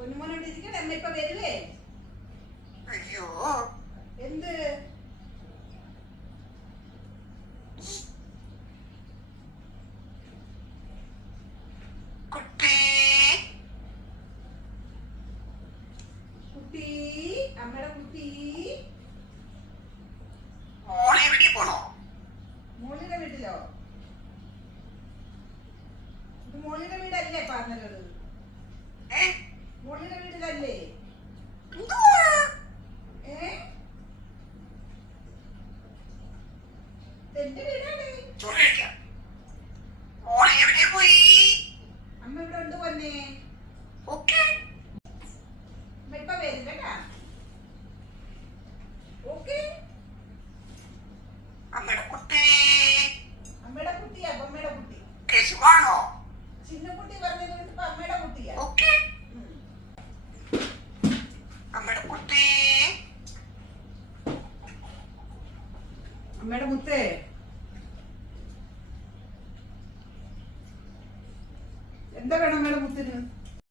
പൊന്നുമോനോട് ഇരിക്കട്ടെ, അമ്മ ഇപ്പൊ വരുവേ. അയ്യോ എന്ത് കുട്ടി കുട്ടി, അമ്മയുടെ കുട്ടി. മോളെ എവിടെ പോണോ? മോളിയുടെ വീട്ടിലോ? ഇത് മോളിയുടെ വീടല്ലേ പറഞ്ഞത്? മോളിയുടെ വീട്ടിലല്ലേ? എന്റെ വീടാണ്. മോളെ എവിടെ പോയി? അമ്മ ഇവിടെ ഉണ്ട് പൊന്നെ. ഓക്കെ അമ്മ ഇപ്പൊ വരും കേട്ടാ. ഓക്കെ. അമ്മയുടെ കുട്ടി അമ്മയുടെ കുട്ടിയാ, അമ്മയുടെ കുട്ടി. കേശുവാണോ? ചിന്നക്കുട്ടി പറഞ്ഞത് ഇപ്പൊ അമ്മയുടെ കുട്ടിയാ. ഓക്കെ അമ്മയുടെ കുട്ടി. അമ്മയുടെ മുത്തേ, എന്താ വേണം അമ്മയുടെ മുത്തിന്?